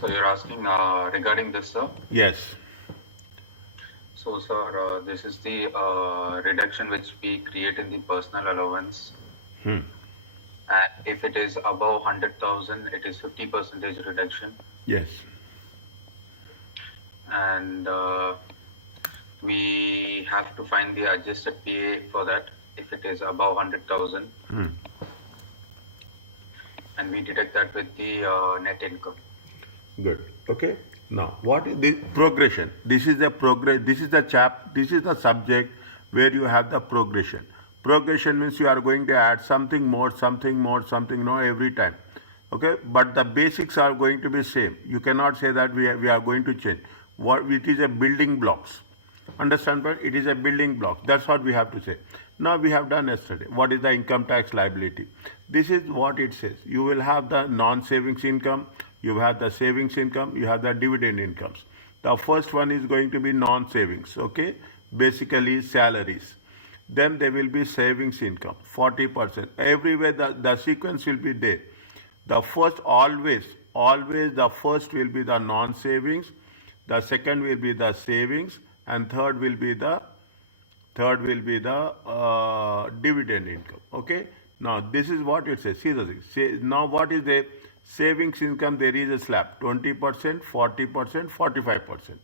So you're asking regarding this, sir? Yes. So, sir, this is the reduction which we create in the personal allowance. Hmm. And if it is above 100,000, it is 50% reduction. Yes. And we have to find the adjusted PA for that if it is above 100,000. And we deduct that with the net income. Good. Okay. Now, what is the progression? This is the progress. This is the This is the subject where you have the progression. Progression means you are going to add something more, something more, something more every time. Okay. But the basics are going to be same. You cannot say that we are going to change. What it is a building blocks. Understand? But it is a building block. That's what we have to say. Now we have done yesterday. What is the income tax liability? This is what it says. You will have the non-savings income, you have the savings income, you have the dividend incomes. The first one is going to be non-savings, okay? Basically salaries. Then there will be savings income, 40%. Everywhere the sequence will be there. The first always the first will be the non-savings, the second will be the savings, and third will be the dividend income. Okay. Now this is what it says. See the thing. Now what is the savings income? There is a slab: 20%, 40%, 45%.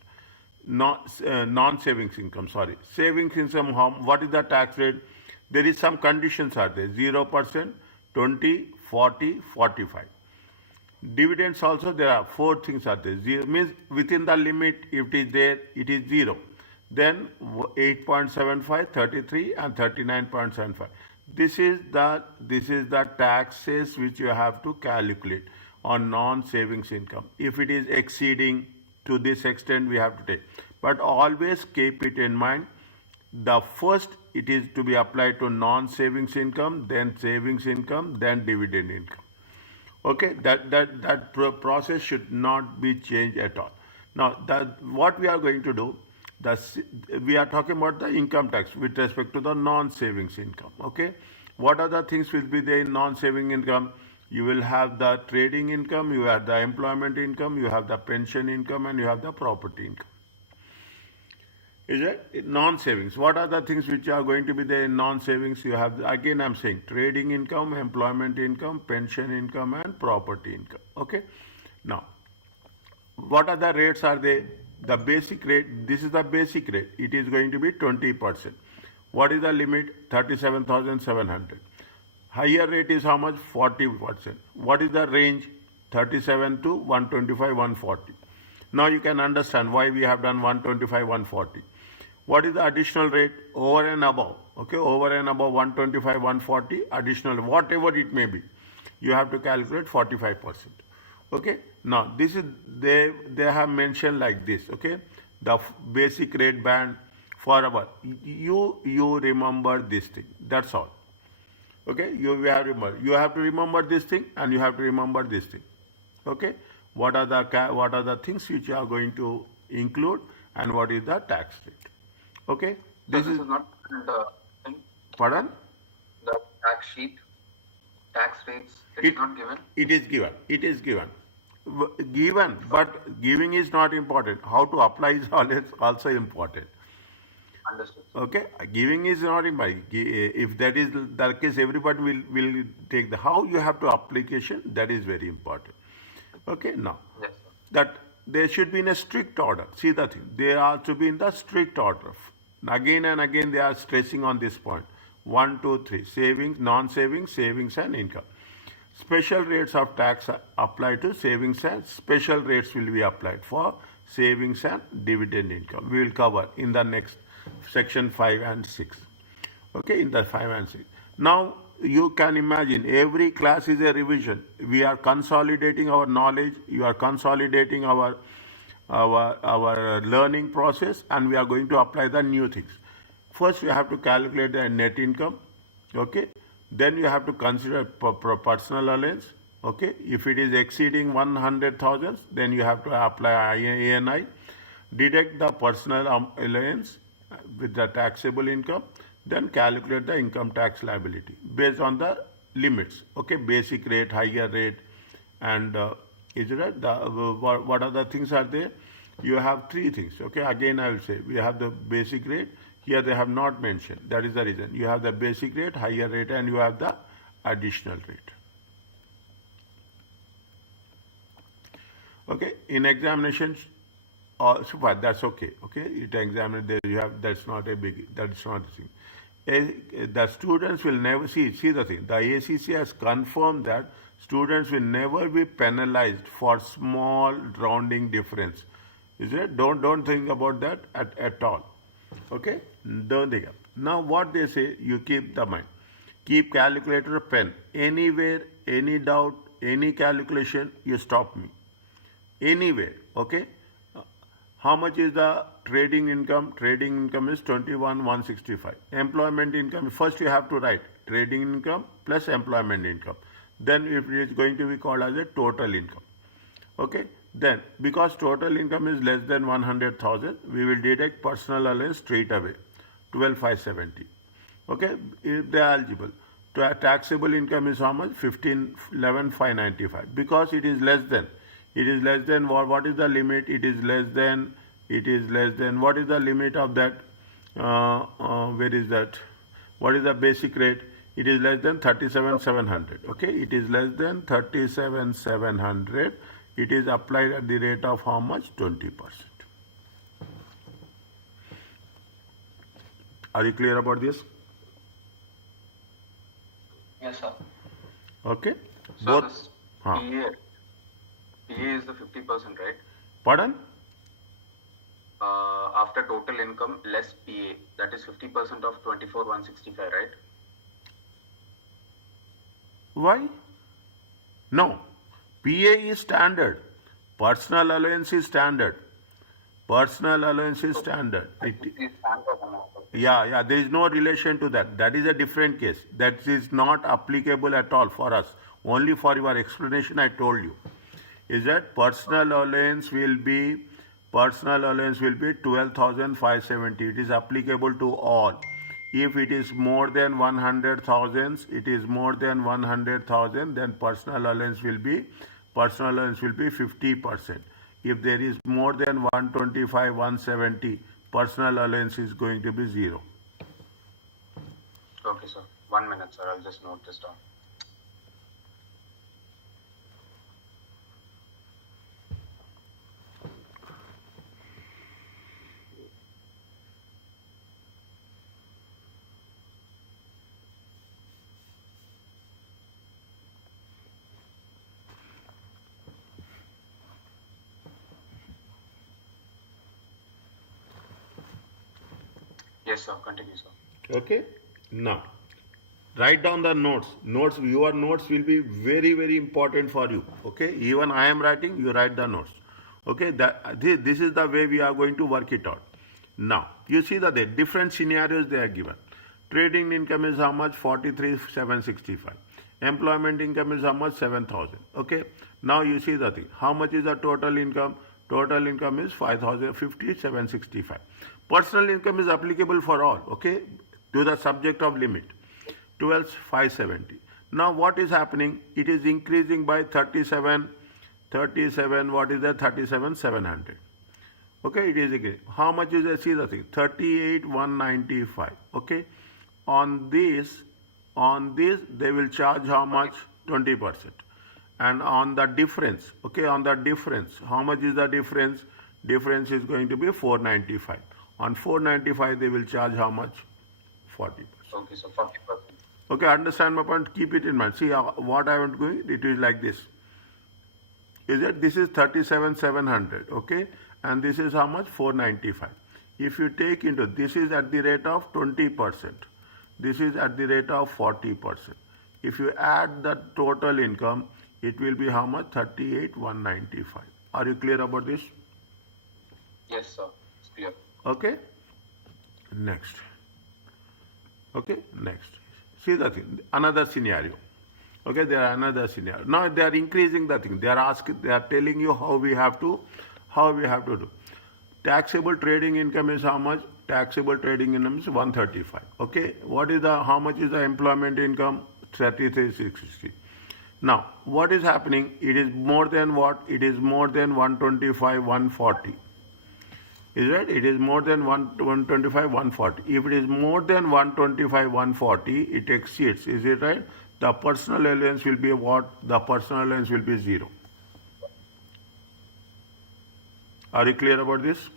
Non-savings income. Sorry, savings income. What is the tax rate? There is some conditions are there: 0%, 20, 40, 45. Dividends also there are four things are there. Zero means within the limit, if it is there, it is 0. Then 8.75, 33 and 39.75. This is the taxes which you have to calculate on non-savings income. If it is exceeding to this extent, we have to take. But always keep it in mind. The first it is to be applied to non-savings income, then savings income, then dividend income. Okay, that process should not be changed at all. Now, what we are going to do, we are talking about the income tax with respect to the non-savings income. Okay, what are the things will be there in non-saving income? You will have the trading income, you have the employment income, you have the pension income, and you have the property income. Is it non-savings? What are the things which are going to be there in non-savings? You have, again I'm saying, trading income, employment income, pension income, and property income. Okay. Now, what are the rates are they? The basic rate, this is the basic rate. It is going to be 20%. What is the limit? 37,700. Higher rate is how much? 40%. What is the range? 37 to 125, 140. Now you can understand why we have done 125, 140. What is the additional rate? Over and above. Okay, over and above 125, 140, additional, whatever it may be. You have to calculate 45%. Okay, now this is, they have mentioned like this. Okay, the basic rate band forever. You remember this thing. That's all. Okay, you have to remember this thing, and you have to remember this thing. Okay, what are the things which you are going to include, and what is the tax rate? Okay, So this is not the thing, pardon? the tax sheet, tax rates, it is not given. It is given. It is given. Given, but giving is not important. How to apply is always also important. Understood. Okay, giving is not important. If that is the case, everybody will take the how you have to application. That is very important. Okay, now Yes, sir. that they should be in a strict order. See the thing, they are to be in the strict order. Again and again, they are stressing on this point. 1, 2, 3: savings, non-savings, savings, and income. Special rates of tax apply to savings, and special rates will be applied for savings and dividend income. We will cover in the next section 5 and 6. Okay, in the 5 and 6. Now you can imagine every class is a revision. We are consolidating our knowledge. You are consolidating our learning process, and we are going to apply the new things. First, we have to calculate the net income. Okay, then you have to consider personal allowance. Okay, if it is exceeding 100,000, then you have to apply ANI, deduct the personal allowance with the taxable income, then calculate the income tax liability based on the limits. Okay, basic rate, higher rate, and Is it right? What are the things are there? You have three things. Okay, again I will say we have the basic rate. Here they have not mentioned. That is the reason. You have the basic rate, higher rate, and you have the additional rate. Okay, in examinations, so far that's okay. Okay, it examine there you have that's not a big that's not a thing. The students will never see the thing. The ACC has confirmed that students will never be penalized for small rounding difference. Is it? Don't think about that at all. Okay, don't think. Now what they say, you keep the mind. Keep calculator, pen. Anywhere, any doubt, any calculation, you stop me anywhere. Okay, how much is the trading income? Trading income is 21,165. Employment income, first you have to write trading income plus employment income. Then it is going to be called as a total income. Okay, then because total income is less than 100,000, we will deduct personal allowance straight away, 12,570. Okay, if they are eligible. Taxable income is how much? 11,595. Because it is less than. It is less than what is the limit? It is less than. What is the limit of that? Where is that? What is the basic rate? It is less than 37,700. Okay, it is less than 37,700. It is applied at the rate of how much? 20%. Are you clear about this? Yes, sir. Okay. So Both. this PA is the 50%, right? Pardon? After total income less PA, that is 50% of 24,165, right? Why? No. PA is standard. Personal allowance is standard. Personal allowance is standard. Yeah, there is no relation to that. That is a different case. That is not applicable at all for us. Only for your explanation I told you. Is that personal allowance will be 12,570. It is applicable to all. If it is more than 100,000, then personal allowance will be 50%. If there is more than 125, 170, personal allowance is going to be 0. Okay, sir. 1 minute, sir. I'll just note this down. Yes, sir. Continue, sir. Okay. Now, write down the notes. Your notes will be very, very important for you. Okay. Even I am writing, you write the notes. Okay. This is the way we are going to work it out. Now, you see that the different scenarios they are given. Trading income is how much? 43,765. Employment income is how much? 7,000. Okay. Now you see the thing. How much is the total income? Total income is 5,057.65. Personal income is applicable for all. Okay. To the subject of limit. 12,570. Now what is happening? It is increasing by 37. What is that? 37,700. Okay, it is again. How much is the, see the thing? 38,195. Okay. On this, they will charge how much? 20%. And on the difference, okay, on the difference, how much is the difference? Difference is going to be 495. On 495, they will charge how much? 40%. Okay, so 40%. Okay, understand my point? Keep it in mind. See what I am doing? It is like this. Is it? This is 37,700. Okay, and this is how much? 495. If you take into, this is at the rate of 20%. This is at the rate of 40%. If you add the total income, it will be how much? 38,195. Are you clear about this? Yes, sir. It's clear. Okay. Next. Okay. Next. See the thing. Another scenario. Okay. There are another scenario. Now they are increasing the thing. They are asking. They are telling you how we have to do. Taxable trading income is how much? Taxable trading income is 135. Okay. What is the? How much is the employment income? 33,660. Now, what is happening? It is more than what? It is more than 125, 140. Is right? It is more than 125, 140. If it is more than 125, 140, it exceeds. Is it right? The personal allowance will be what? The personal allowance will be 0. Are you clear about this?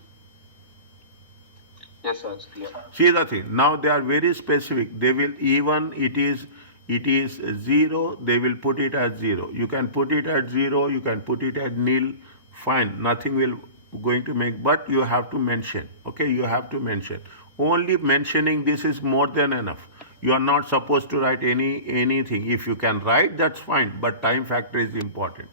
Yes, sir, it's clear. See the thing. Now they are very specific. They will even it is 0. They will put it as 0. You can put it at 0. You can put it at nil. Fine. Nothing will going to make. But you have to mention. Okay. You have to mention. Only mentioning this is more than enough. You are not supposed to write anything. If you can write, that's fine. But time factor is important.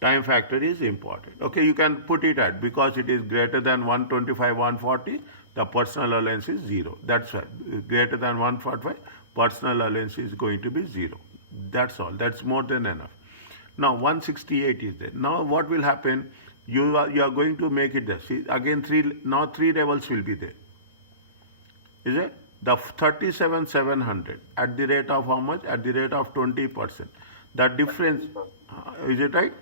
Time factor is important. Okay, you can put it at, because it is greater than 125, 140, the personal allowance is 0. That's why. Greater than 145, personal allowance is going to be 0. That's all. That's more than enough. Now 168 is there. Now what will happen? You are going to make it there. See, again three levels will be there. Is it? The 37,700 at the rate of how much? At the rate of 20%. The difference, is it right?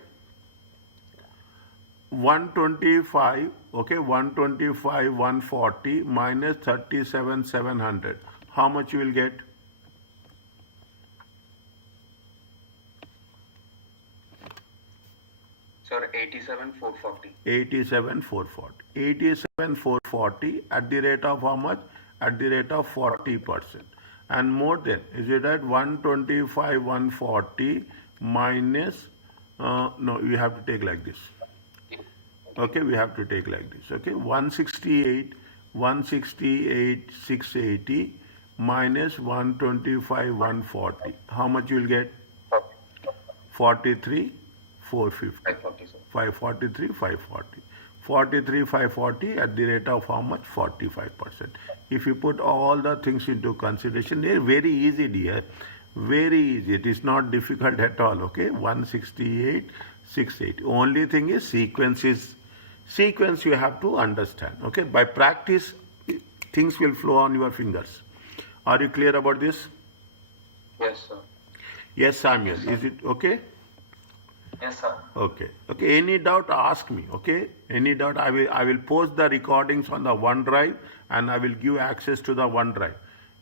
125, okay, 125, 140 minus 37, 700. How much you will get? Sir, 87,440. 87,440. 87,440 at the rate of how much? At the rate of 40%. And more than, is it right? 125, 140 minus, no, you have to take like this. Okay, we have to take like this. Okay, 168, 680 minus 125, 140. How much you will get? 43, 450. 540, sir. 543, 540. 43, 540 at the rate of how much? 45%. If you put all the things into consideration, they are very easy, dear. Very easy. It is not difficult at all. Okay, 168, 680. Only thing is sequence you have to understand. Okay, by practice things will flow on your fingers. Are you clear about this? Yes, sir. Yes, Samuel. Is it okay? Yes, sir. Okay. Okay. Any doubt? Ask me. Okay. Any doubt? I will post the recordings on the OneDrive, and I will give access to the OneDrive.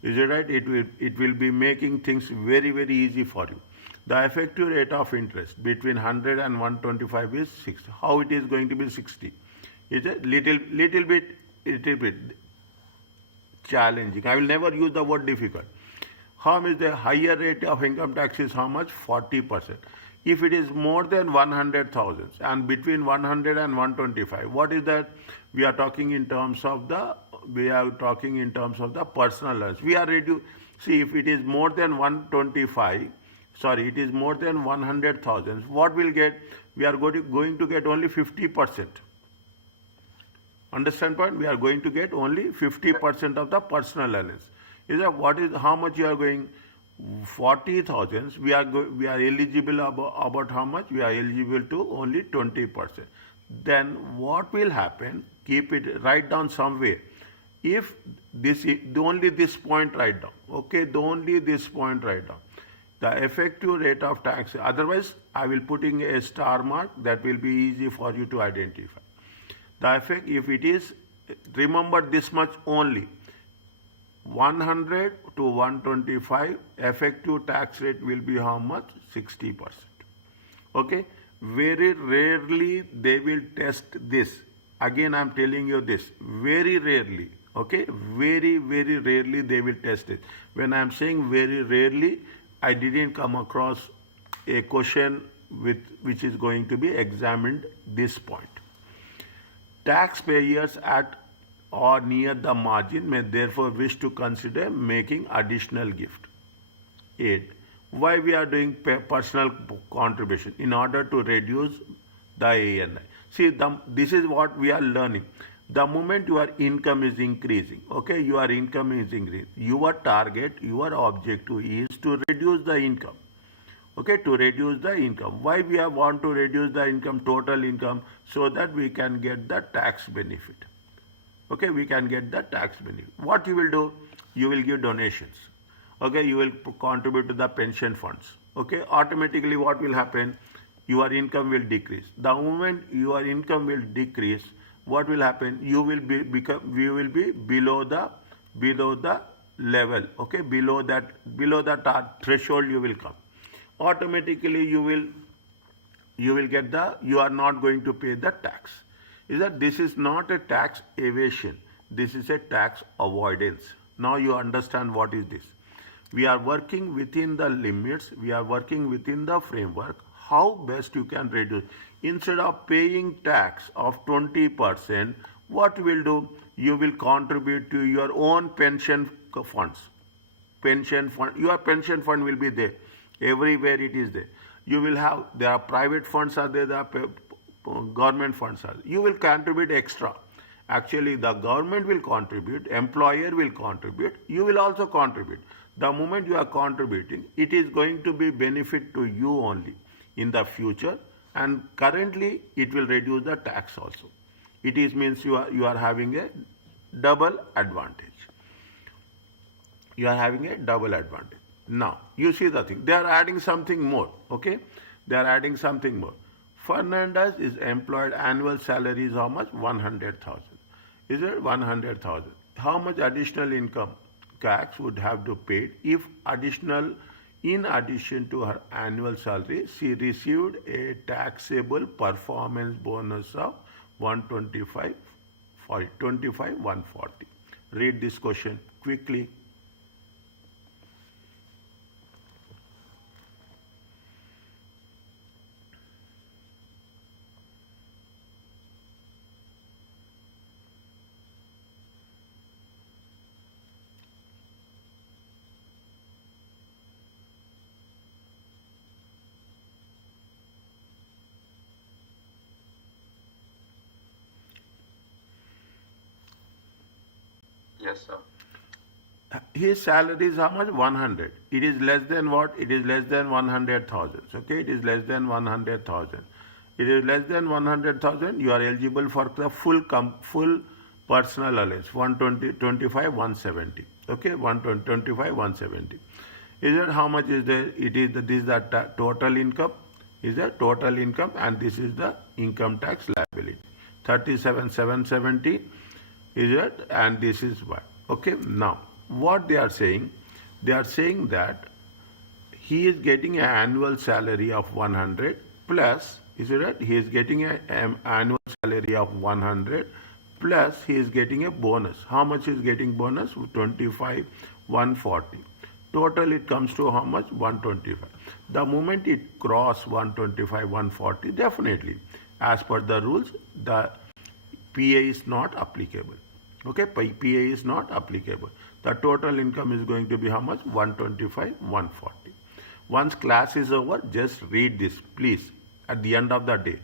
Is it right? It will be making things very easy for you. The effective rate of interest between 100 and 125 is 60. How it is going to be 60? Is it little bit challenging. I will never use the word difficult. How much the higher rate of income tax is? How much? 40%. If it is more than 100,000 and between 100 and 125, what is that? We are talking in terms of the personal loans. We are ready. See, if it is more than 125, sorry, it is more than 100,000. What we'll get? We are going to get only 50%. Understand point? We are going to get only 50% of the personal allowance. Is that what is how much you are going? 40,000. We are eligible about how much? We are eligible to only 20%. Then what will happen? Keep it, write down somewhere. If this is only this point, write down. Okay, only this point, write down. The effective rate of tax. Otherwise, I will put in a star mark. That will be easy for you to identify. The effect, if it is, remember this much only. 100 to 125, effective tax rate will be how much? 60%. Okay. Very rarely they will test this. Again, I am telling you this. Very rarely. Okay. Very rarely they will test it. When I am saying very rarely, I didn't come across a question which is going to be examined this point. Taxpayers at or near the margin may therefore wish to consider making additional gift. 8. Why we are doing personal contribution? In order to reduce the ANI. See, this is what we are learning. The moment your income is increasing, okay, your income is increasing, your target, your objective is to reduce the income. Okay, to reduce the income. Why we want to reduce the income, total income, so that we can get the tax benefit. Okay, we can get the tax benefit. What you will do? You will give donations. Okay, you will contribute to the pension funds. okay, automatically what will happen? Your income will decrease. The moment your income will decrease, what will happen? You will be below the level, okay, below that threshold you will come. Automatically you will get you are not going to pay the tax. Is that this is not a tax evasion, this is a tax avoidance. Now you understand what is this. We are working within the limits, we are working within the framework, how best you can reduce. Instead of paying tax of 20%, what you will do? You will contribute to your own pension funds. Pension fund, your pension fund will be there. Everywhere it is there. You will have, there are private funds are there are government funds are there. You will contribute extra. Actually, the government will contribute, employer will contribute, you will also contribute. The moment you are contributing, it is going to be benefit to you only in the future, and currently it will reduce the tax also. It is means you are having a double advantage. You are having a double advantage. Now, you see the thing. They are adding something more, okay? They are adding something more. Fernandez is employed, annual salary is how much? 100,000. Is it 100,000? How much additional income tax would have to pay if in addition to her annual salary, she received a taxable performance bonus of 125, 140. Read this question quickly. Yes, sir. His salary is how much? 100. It is less than what? It is less than 100,000. Okay, it is less than 100,000. It is less than 100,000. You are eligible for the full personal allowance 120, 25, 170. Okay, 120, 25, 170. Is that how much is there? It is this is the total income. Is the total income, and this is the income tax liability. 37,770 is it, and this is what. Okay, now what they are saying that he is getting an annual salary of 100 plus, is it right? He is getting an annual salary of 100 plus he is getting a bonus. How much is getting bonus? 25, 140. Total it comes to how much? 125. The moment it cross 125, 140, definitely as per the rules, the PA is not applicable. Okay, PA is not applicable. The total income is going to be how much? 125, 140. Once class is over, just read this, please. At the end of the day,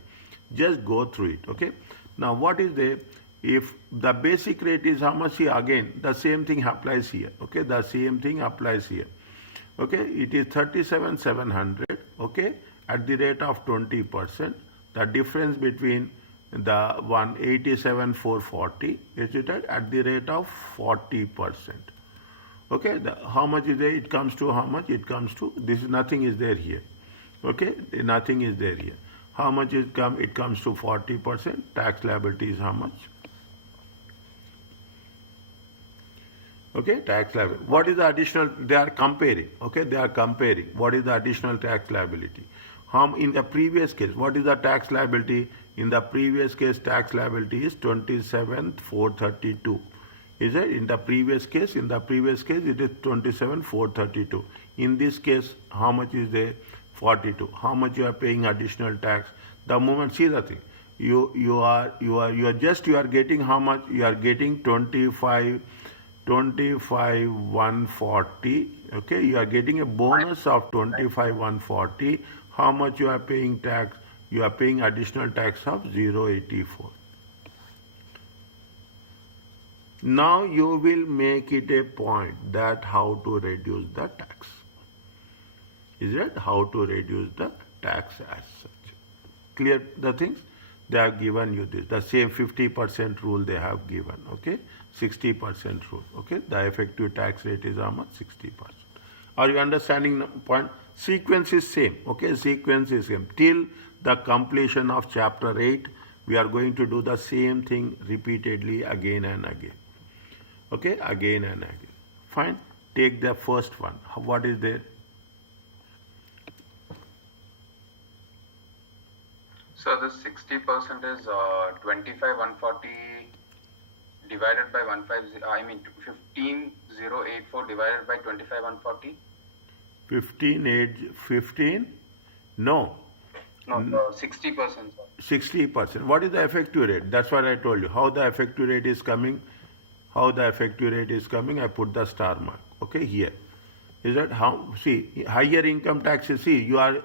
just go through it. Okay. Now, what is there? If the basic rate is how much here, again, the same thing applies here. Okay, the same thing applies here. Okay, it is 37,700. Okay, at the rate of 20%. The difference between the 187,440 is it at the rate of 40%. Okay, how much is there? It comes to how much? It comes to, this is nothing is there here. Okay, nothing is there here. How much is come? It comes to 40%. Tax liability is how much? Okay, tax liability. What is the additional? They are comparing. Okay, they are comparing. What is the additional tax liability? In the previous case, what is the tax liability? In the previous case, tax liability is 27,432. Is it? In the previous case, it is 27,432. In this case, how much is there? 42. How much you are paying additional tax? The moment, see the thing. You are getting how much? You are getting 25, 140. Okay, you are getting a bonus of 25, 140. How much you are paying tax? You are paying additional tax of 084. Now you will make it a point that how to reduce the tax. Is it? How to reduce the tax as such. Clear the things? They have given you this. The same 50% rule they have given. Okay? 60% rule. Okay? The effective tax rate is how much? 60%. Are you understanding the point? sequence is same. Okay, sequence is same. Till the completion of chapter 8, we are going to do the same thing repeatedly again and again. Okay, again and again. Fine. Take the first one. What is there? So the 60% is 25 140 divided by 150. I mean 15084 divided by 25 140. 15? No. No, 60%. 60%. What is the effective rate? That's what I told you. How the effective rate is coming? How the effective rate is coming? I put the star mark. Okay, here. Is that how? See, higher income taxes. See, you are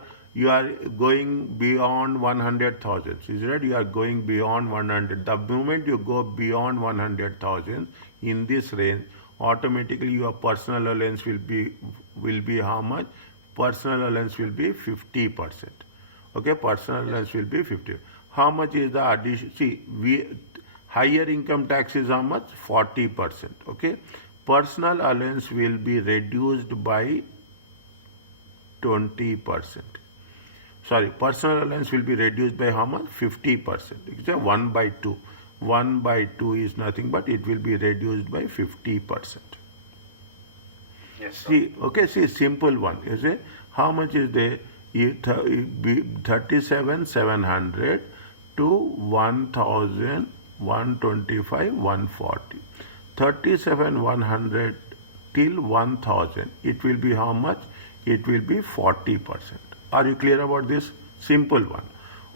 going beyond 100,000. Is that you are going beyond 100? The moment you go beyond 100,000 in this range, automatically your personal allowance will be how much? Personal allowance will be 50%. Okay, personal allowance will be 50. How much is the addition? See, higher income tax is how much? 40%. Okay, personal allowance will be reduced by 20%. Sorry, personal allowance will be reduced by how much? 50%. It's a 1 by 2. 1 by 2 is nothing but it will be reduced by 50%. Yes, sir. See, okay, see, simple one. You see, how much is the 37,700 to 1,125, 140. 37,100 till 1,000. It will be how much? It will be 40%. Are you clear about this? Simple one.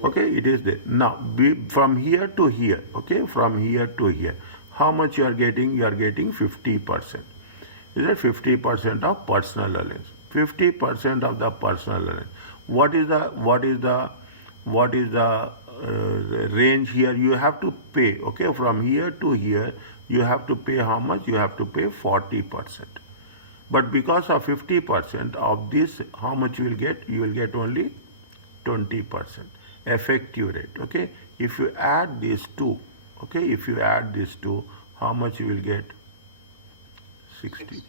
Okay, it is there. Now, from here to here, okay, from here to here, how much you are getting? You are getting 50%. Is it 50% of personal allowance? 50% of the personal allowance. What is the range here? You have to pay. Okay, from here to here, you have to pay how much? You have to pay 40%. But because of 50% of this, how much you will get? You will get only 20% effective rate. Okay, if you add these two, okay, if you add these two, how much you will get? 60.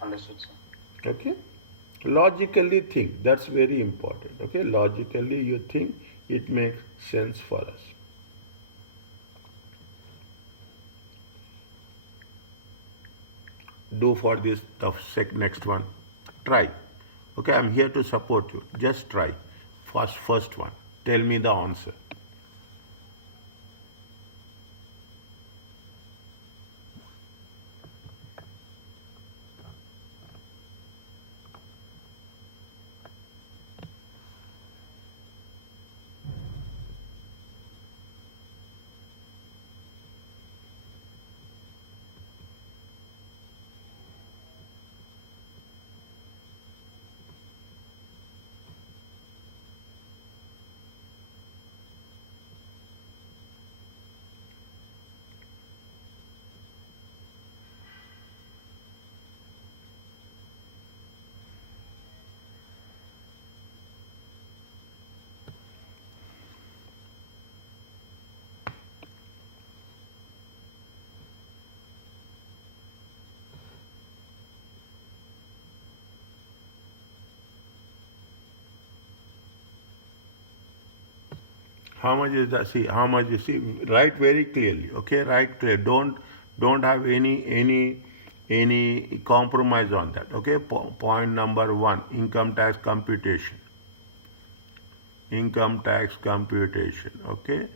Understood, sir. Okay, logically think. That's very important. Okay, logically you think, it makes sense for us. Do for this the next one. Try. Okay, I'm here to support you. Just try. First one. Tell me the answer. How much is that? See, how much you see? Write very clearly. Okay, write clear. Don't have any compromise on that. Okay. Point number one: income tax computation. Income tax computation. Okay.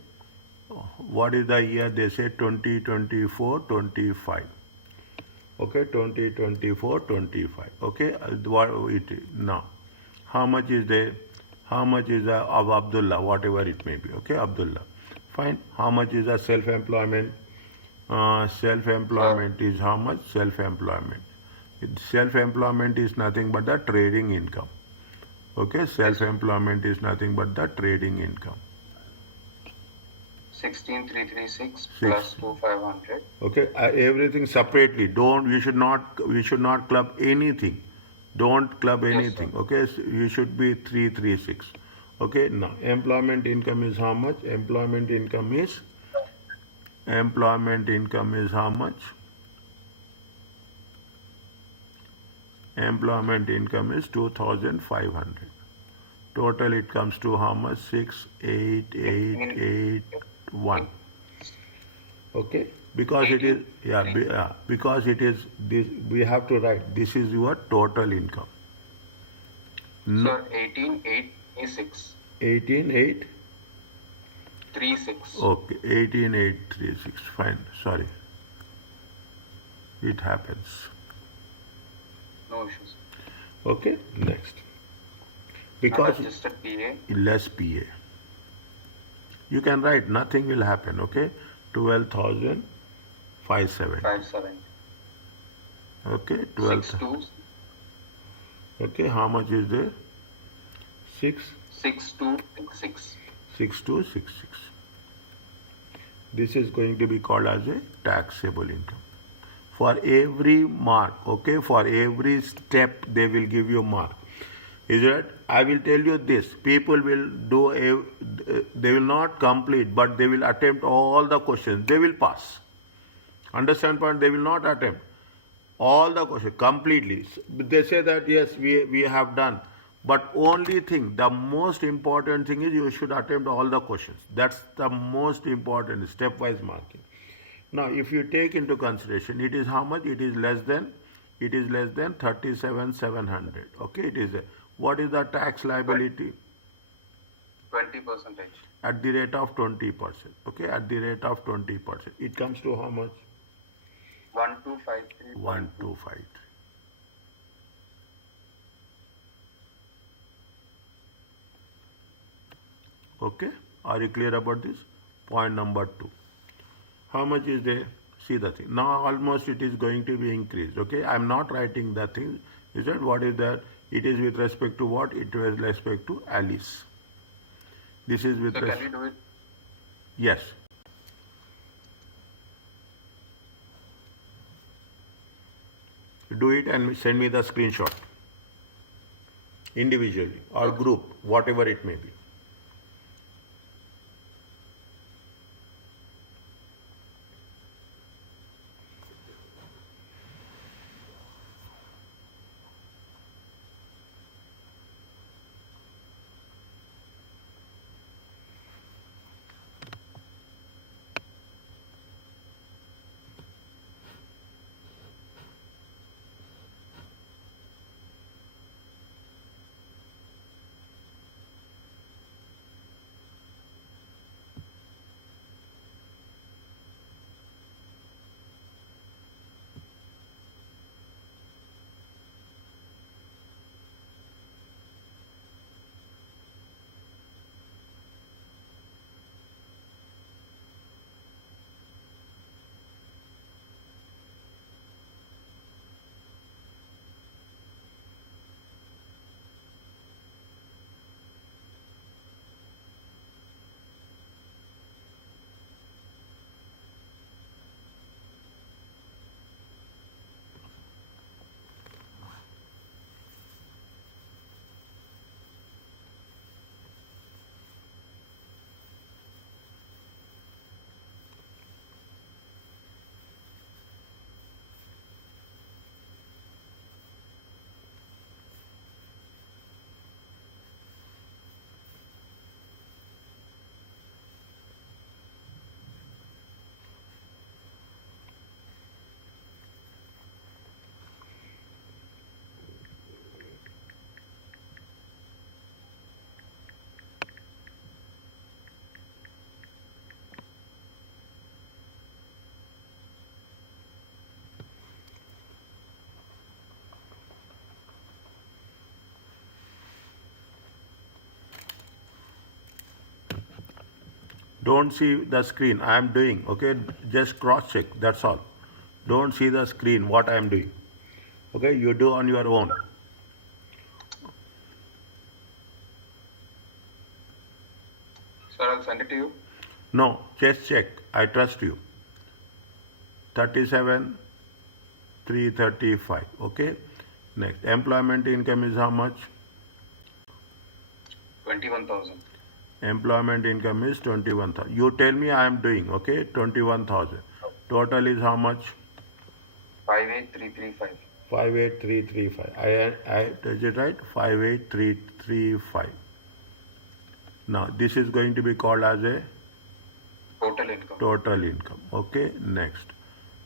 What is the year? They say 2024, 25. Okay, 2024, 25. Okay, what it is now? How much is there? How much is of Abdullah, whatever it may be? Okay, Abdullah. Fine. How much is the self-employment? Self-employment is how much? Self-employment. Self-employment is nothing but the trading income. Okay, self-employment is nothing but the trading income. 16,336 plus 2,500. Okay, everything separately. Don't. We should not club anything. Don't club anything. Yes, Okay, so you should be 336. Okay, now employment income is how much? Employment income is how much? Employment income is 2,500. Total it comes to how much? 68881. Okay, because it is because it is this, we have to write this is your total income. Sir, 18,836. 18836. Okay, 18836. Fine. Sorry, it happens. No issues. Okay, next. Because Adjusted PA. less PA. You can write nothing will happen. Okay, 12,570. 570. Okay, 12. 62. Okay, how much is there? 6. 6266. 6266. This is going to be called as a taxable income. For every mark, okay, for every step they will give you mark. Is it? I will tell you this. People will do they will not complete, but they will attempt all the questions. They will pass. Understand point? They will not attempt all the questions completely. They say that yes, we have done. But only thing, the most important thing is you should attempt all the questions. That's the most important stepwise marking. Now, if you take into consideration, it is how much? It is less than 37,700. Okay, it is what is the tax liability? 20%. At the rate of 20%. Okay, at the rate of 20%. It comes to how much? 1253. 1253. Okay, are you clear about this? Point number 2. How much is there? See the thing. Now almost it is going to be increased. Okay, I am not writing the thing. Is that what is that? It is with respect to what? It was with respect to Alice. This is with So can we do it? Yes. Do it and send me the screenshot. Individually or group, whatever it may be. Don't see the screen. I am doing. Okay, just cross check. That's all. Don't see the screen. What I am doing. Okay, you do on your own. Sir, I'll send it to you. No, just check. I trust you. 37,335. Okay. Next, employment income is how much? 21,000. Employment income is 21,000. You tell me I am doing. Okay, 21,000. Total is how much? 58335. 58335. Is it right? 58335. Now this is going to be called as a Total income. total income. Okay, next.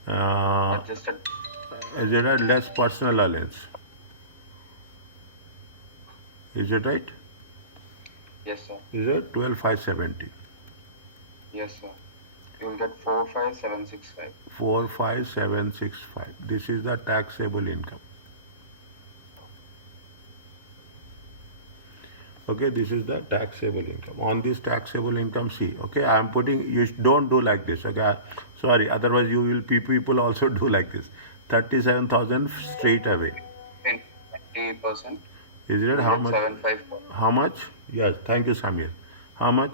Uh, Adjusted. is it right? Less personal allowance. Is it right? Yes, sir. Is it 12570? Yes, sir. You will get 45765. 45765. This is the taxable income. Okay, this is the taxable income. On this taxable income, see, okay, I am putting, you don't do like this, okay, sorry, otherwise you will, people also do like this. 37,000 straight away. 20%. Is it You how get much? 754. How much? Yes, thank you, Samir. How much?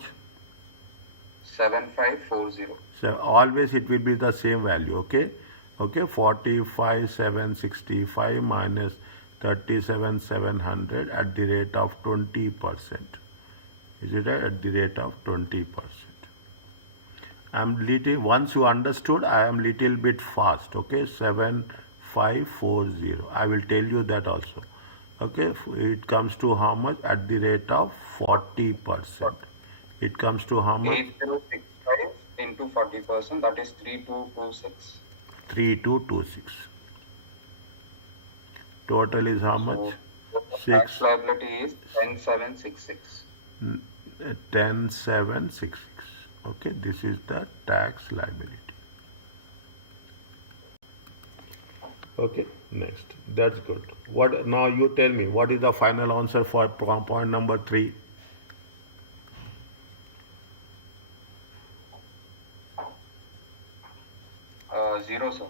7540. So always it will be the same value, okay? Okay, 45,765 minus 37,700 at the rate of 20%. Is it right? At the rate of 20%. Once you understood, I am little bit fast, okay? 7540. I will tell you that also. Okay, it comes to how much? At the rate of 40%. It comes to how much? 8065 into 40%, that is 3226. 3226. Total is how much? So, tax liability is 10766. 10766. Okay, this is the tax liability. Okay, next. That's good. What now? You tell me what is the final answer for point number 3? Zero, sir.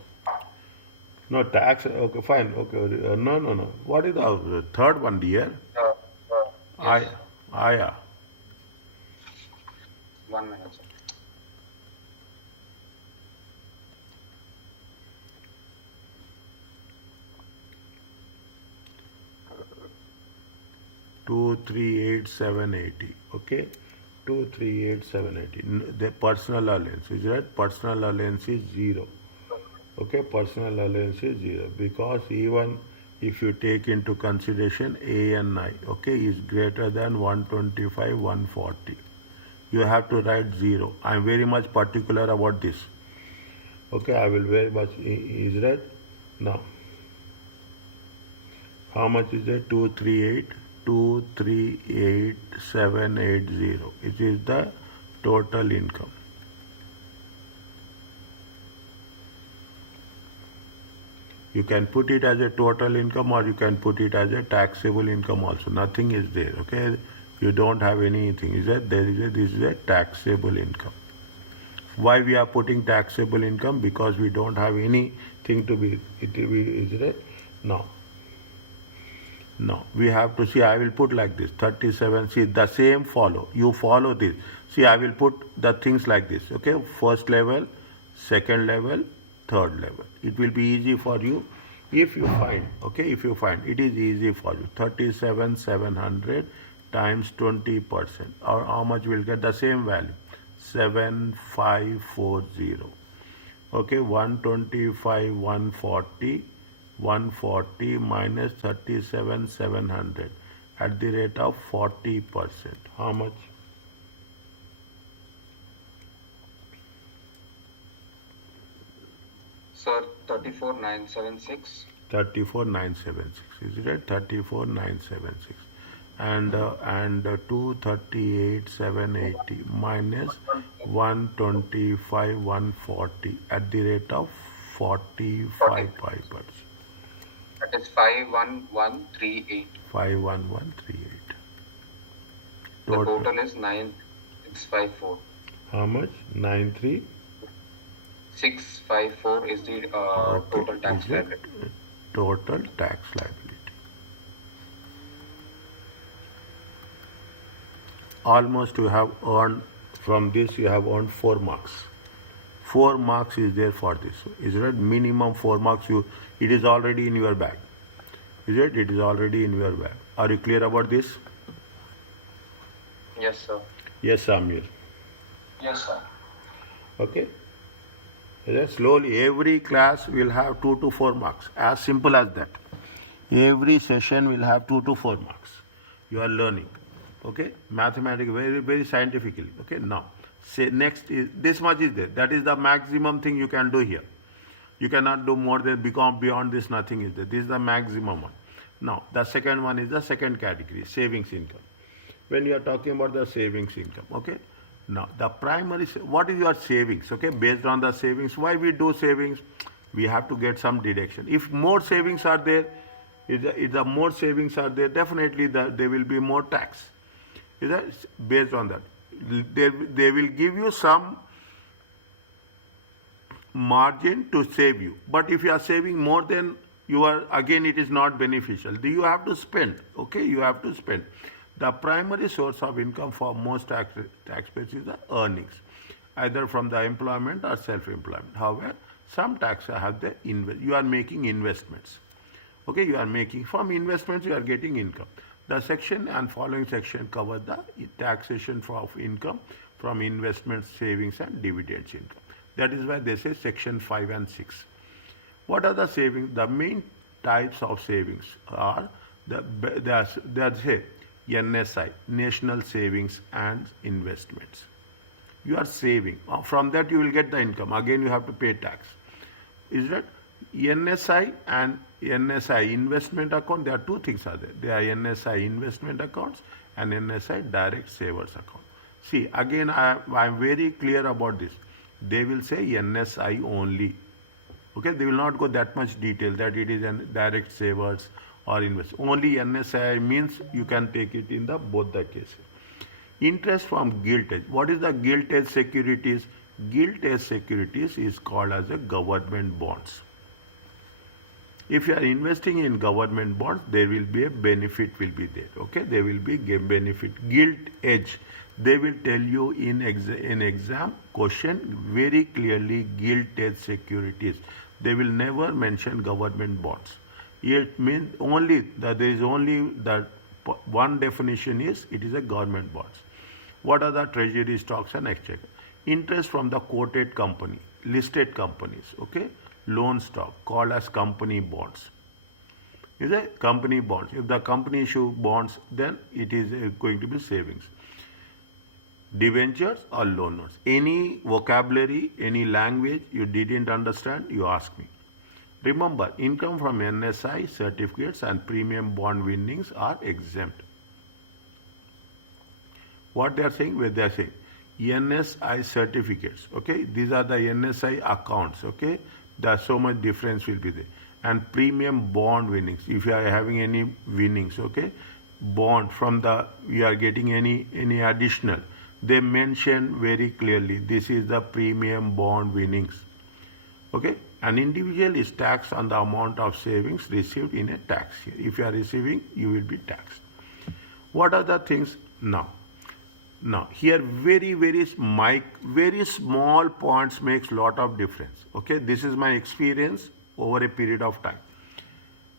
No tax. Okay, fine. Okay, no. What is the third one, dear? Yes. Aya. 1 minute, sir. Two three eight seven eighty. Okay, 238,780. The personal allowance is right. Personal allowance is 0. Okay, personal allowance is 0 because even if you take into consideration A and I, okay, is greater than 125, 140. You have to write 0. I am very much particular about this. Okay, I will very much is right. Now, how much is it? 238,780. It is the total income. You can put it as a total income or you can put it as a taxable income also. Nothing is there, okay? You don't have anything. Is that this is a taxable income. Why we are putting taxable income? Because we don't have anything to be, is it? No. No, we have to see, I will put like this, 37, see the same follow, you follow this. See, I will put the things like this, okay? First level, second level, third level. It will be easy for you if you find, okay? If you find, it is easy for you. 37,700 times 20%, or how much will get the same value? 7540. Okay, 125, 140. 140 minus 37,700 at the rate of 40%. How much? Sir, 34,976. 34,976. Is it right? 34,976. And 238,780 minus 125, 140 at the rate of 45%. That is 51138. 51138. The total is 9654. How much? 93? 654 is the total tax liability. Total tax liability. Almost you have earned, from this you have earned 4 marks. 4 marks is there for this. Is it minimum 4 marks? It is already in your bag. Is it? It is already in your bag. Are you clear about this? Yes, sir. Yes, Samir. Yes, sir. Okay. Slowly, every class will have 2 to 4 marks. As simple as that. Every session will have 2 to 4 marks. You are learning. Okay? Mathematics, very, very scientifically. Okay? Now, say next is, this much is there. That is the maximum thing you can do here. You cannot do more than, become beyond this, nothing is there. This is the maximum one. Now, the second one is the second category, savings income. When you are talking about the savings income, okay? Now, the primary, what is your savings, okay? Based on the savings, why we do savings? We have to get some deduction. If more savings are there, if the more savings are there, definitely there will be more tax. Is that based on that? They will give you some margin to save you. But if you are saving more than you are, again, it is not beneficial. You have to spend, okay? You have to spend. The primary source of income for most taxpayers is the earnings, either from the employment or self-employment. However, some taxes have the you are making investments. Okay, you are making, from investments you are getting income. The section and following section cover the taxation of income from investments, savings and dividends income. That is why they say section 5 and 6. What are the savings? The main types of savings are they say NSI, National Savings and Investments. You are saving. From that you will get the income. Again you have to pay tax. Is that NSI and NSI investment account? There are two things are there. There are NSI investment accounts and NSI direct savers account. See, again I am very clear about this. They will say NSI only. Okay, they will not go that much detail that it is an direct savers or invest. Only NSI means you can take it in the both the cases. Interest from gilt edge. What is the gilt edge securities? Gilt edge securities is called as a government bonds. If you are investing in government bonds, there will be a benefit will be there. Okay, there will be benefit. Gilt edge. They will tell you in exam question very clearly gilt edge securities. They will never mention government bonds. It means only that there is only that one definition is it is a government bonds. What are the treasury stocks and exchange? Interest from the quoted company, listed companies, okay? Loan stock called as company bonds. Is a company bonds. If the company issue bonds, then it is going to be savings. Debentures or loan notes. Any vocabulary, any language you didn't understand, you ask me. Remember, income from NSI certificates and premium bond winnings are exempt. What they are saying? Where they are saying NSI certificates. Okay, these are the NSI accounts. Okay, there's so much difference will be there. And premium bond winnings. If you are having any winnings, okay, bond from the you are getting any additional. They mention very clearly this is the premium bond winnings. Okay, an individual is taxed on the amount of savings received in a tax year. If you are receiving, you will be taxed. What are the things now? Now here very small points makes lot of difference. Okay, this is my experience over a period of time.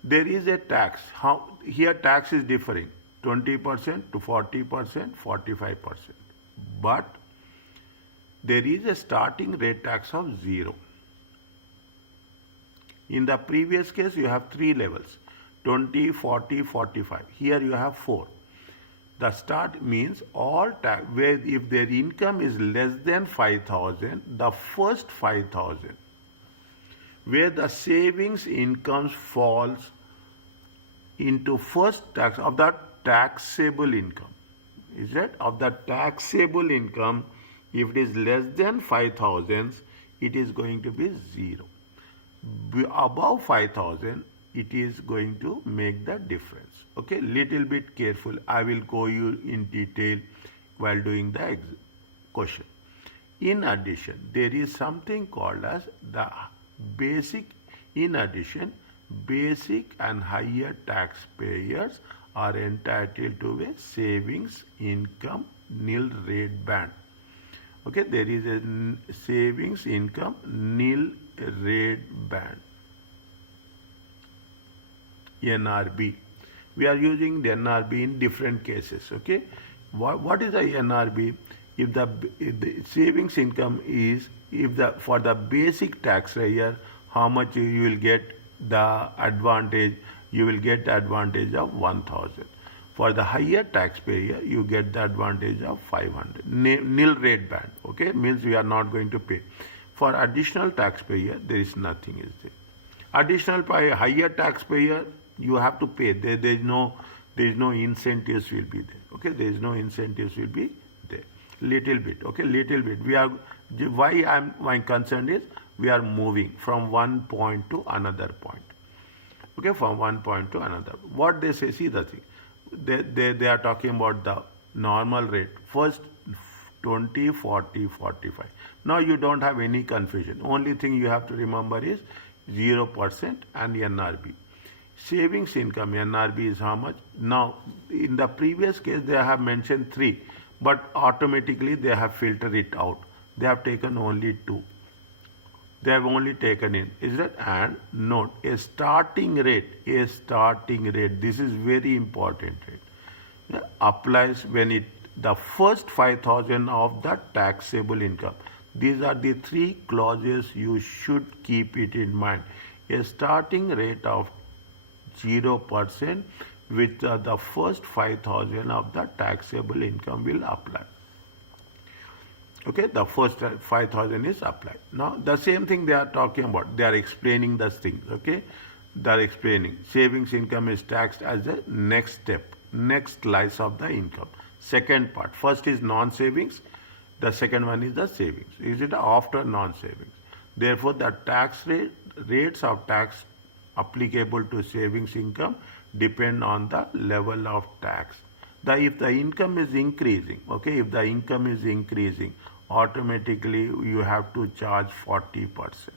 There is a tax. How here tax is differing 20% to 40%, 45%. But there is a starting rate tax of 0. In the previous case, you have 3 levels, 20, 40, 45. Here you have 4. The start means all tax, where if their income is less than 5,000, the first 5,000, where the savings income falls into first tax of the taxable income. Is that of the taxable income, if it is less than 5,000, it is going to be 0. Above 5,000, it is going to make the difference. Okay, little bit careful. I will go you in detail while doing the question. In addition, there is something called as the basic. In addition, basic and higher taxpayers are entitled to a savings income nil rate band. Okay, there is a savings income nil rate band. NRB. We are using the NRB in different cases. Okay, what is the NRB? if the savings income is, if the for the basic taxpayer, how much you will get the advantage, you will get the advantage of 1000. For the higher taxpayer, you get the advantage of 500. Nil rate band, okay, means we are not going to pay. For additional taxpayer, there is nothing is there. Additional by higher taxpayer, you have to pay. There is no incentives will be there. Okay, there is no incentives will be there. Little bit. Okay, little bit. Why my concern is we are moving from one point to another point. Okay, from one point to another. What they say, see the thing. They are talking about the normal rate. First 20, 40, 45. Now you don't have any confusion. Only thing you have to remember is 0% and NRB. Savings income, NRB is how much? Now, in the previous case, they have mentioned 3, but automatically they have filtered it out. They have taken only 2. They have only taken in. Is that? And note, a starting rate, this is very important rate, yeah, applies when the first 5,000 of the taxable income. These are the 3 clauses you should keep it in mind. A starting rate of 0% with the first 5,000 of the taxable income will apply. Okay, the first 5,000 is applied. Now, the same thing they are talking about. They are explaining those things. Okay, they are explaining savings income is taxed as the next step, next slice of the income. Second part. First is non-savings. The second one is the savings. Is it after non-savings? Therefore, the rates of tax applicable to savings income depend on the level of tax. If the income is increasing, okay, if the income is increasing, automatically you have to charge 40%.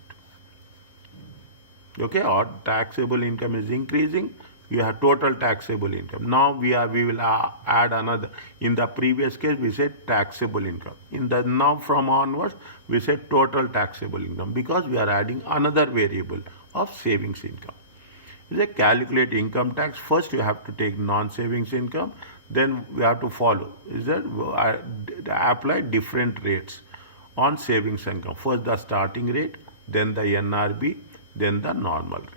Okay, or taxable income is increasing, you have total taxable income. Now we will add another. In the previous case, we said taxable income. Now from onwards, we said total taxable income because we are adding another variable of savings income. You calculate income tax. First, you have to take non-savings income. Then we have to follow. Apply different rates on savings income. First, the starting rate, then the NRB, then the normal rate.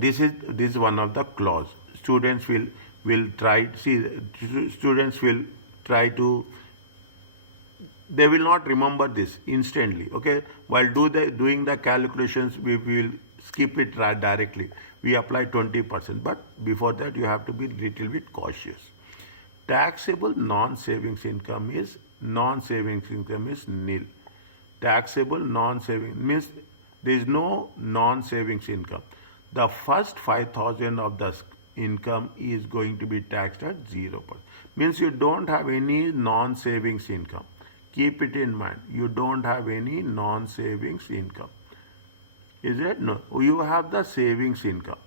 This is one of the clause. Students will try. See, students will try to. They will not remember this instantly. Okay, while doing the calculations, we will skip it directly. We apply 20%, but before that you have to be little bit cautious. Taxable non-savings income is nil. Taxable non-savings means there is no non-savings income. The first 5,000 of the income is going to be taxed at 0%. Means you don't have any non-savings income. Keep it in mind. You don't have any non-savings income. Is it? No. You have the savings income.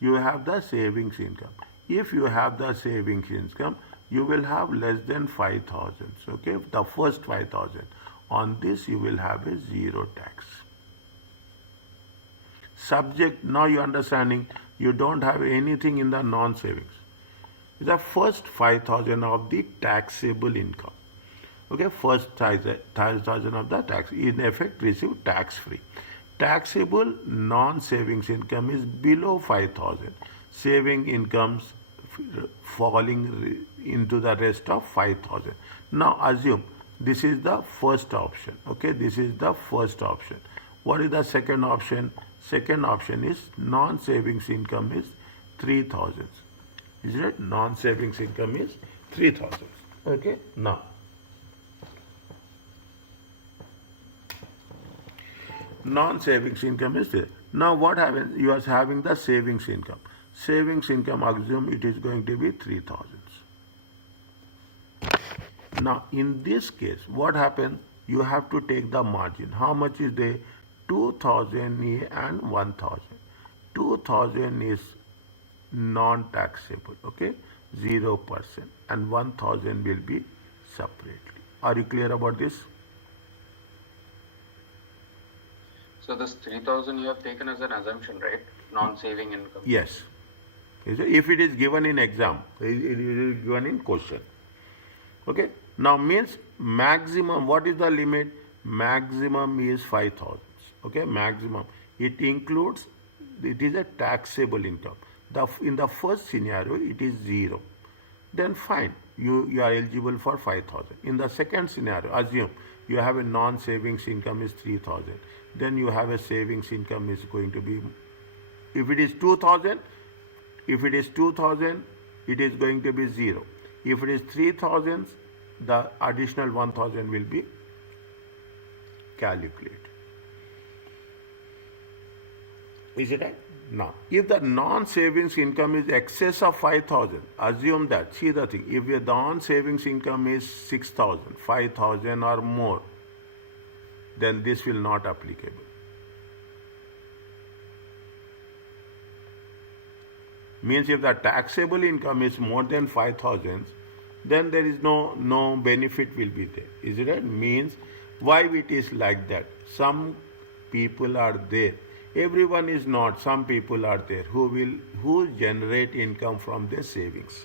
You have the savings income. If you have the savings income, you will have less than 5,000. Okay, the first 5,000. On this, you will have a 0 tax. Subject, now you are understanding, you don't have anything in the non-savings. The first 5,000 of the taxable income. Okay, first 5,000 of the tax, in effect, receive tax-free. Taxable non-savings income is below 5,000. Saving incomes falling into the rest of 5,000. Now assume this is the first option. Okay, this is the first option. What is the second option? Second option is non-savings income is 3,000. Is it? Non-savings income is 3,000. Okay, now. Non-savings income is there. Now what happens? You are having the savings income. Savings income, assume it is going to be 3,000. Now in this case, what happens? You have to take the margin. How much is there? 2,000 and 1,000. 2,000 is non-taxable, okay? 0%. And 1,000 will be separately. Are you clear about this? So this 3,000 you have taken as an assumption, right? Non-saving income. Yes. Is it? If it is given in exam, it is given in question. Okay. Now means maximum. What is the limit? Maximum is 5,000. Okay. Maximum. It includes. It is a taxable income. In the first scenario, it is 0. Then fine. You are eligible for 5,000. In the second scenario, assume you have a non-savings income is 3,000. Then you have a savings income is going to be. If it is 2,000, it is going to be 0. If it is 3,000, the additional 1,000 will be calculated. Is it right? Now, if the non-savings income is excess of 5,000, assume that. See the thing. If your non-savings income is 6,000, 5,000 or more, then this will not applicable. Means if the taxable income is more than 5,000, then there is no benefit will be there. Is it right? Means why it is like that? Some people are there. Everyone is not. Some people are there who generate income from their savings.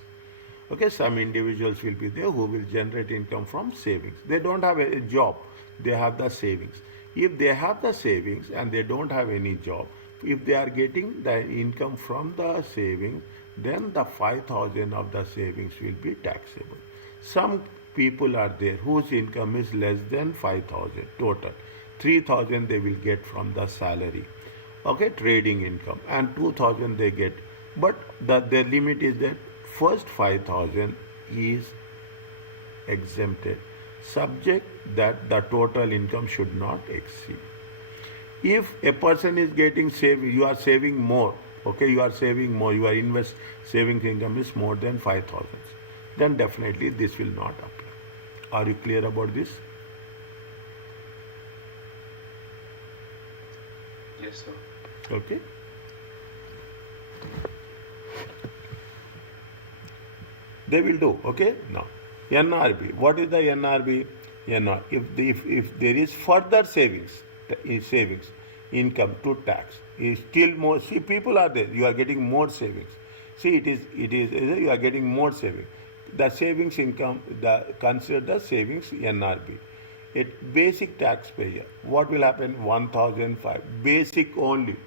Okay, some individuals will be there who will generate income from savings. They don't have a job. They have the savings. If they have the savings and they don't have any job, if they are getting the income from the savings, then the 5,000 of the savings will be taxable. Some people are there whose income is less than 5,000 total. 3,000 they will get from the salary. Okay, trading income, and 2,000 they get. But the limit is that first 5,000 is exempted, subject that the total income should not exceed. If a person is getting you are saving more, okay, you are saving more, your saving income is more than 5,000, then definitely this will not apply. Are you clear about this? Yes, sir. Okay. They will do. Okay. Now, NRB. What is the NRB? If there is further savings income to tax is still more. See, people are there. You are getting more savings. See, it is you are getting more savings. The savings income, consider the savings NRB. It basic taxpayer. What will happen? 1,005 basic only.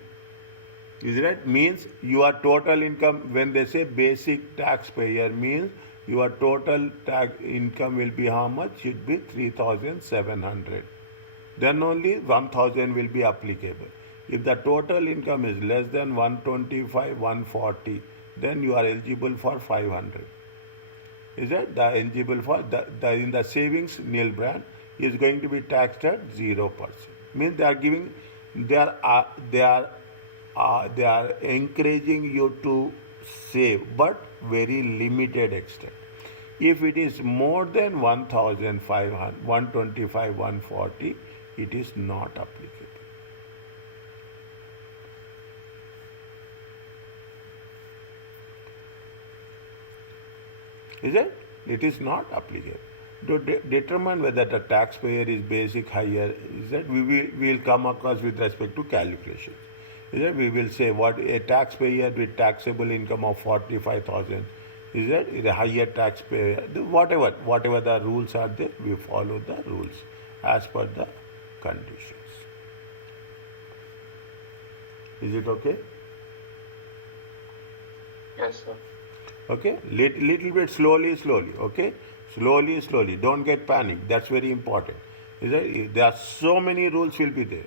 Is right? Means your total income, when they say basic taxpayer, means your total tax income will be how much? Should be 3,700. Then only 1,000 will be applicable. If the total income is less than 125, 140, then you are eligible for 500. Is that the eligible for in the savings nil brand is going to be taxed at 0%. Means they are giving, they are encouraging you to save, but very limited extent. If it is more than 1,500, 125, 140, it is not applicable. Is it? It is not applicable. To determine whether the taxpayer is basic higher, is that we will come across with respect to calculations. Is that we will say what a taxpayer with taxable income of 45,000, is that a higher taxpayer, whatever the rules are there, we follow the rules as per the conditions. Is it okay? Yes, sir. Okay, little bit slowly, okay? Slowly. Don't get panic. That's very important. There are so many rules will be there.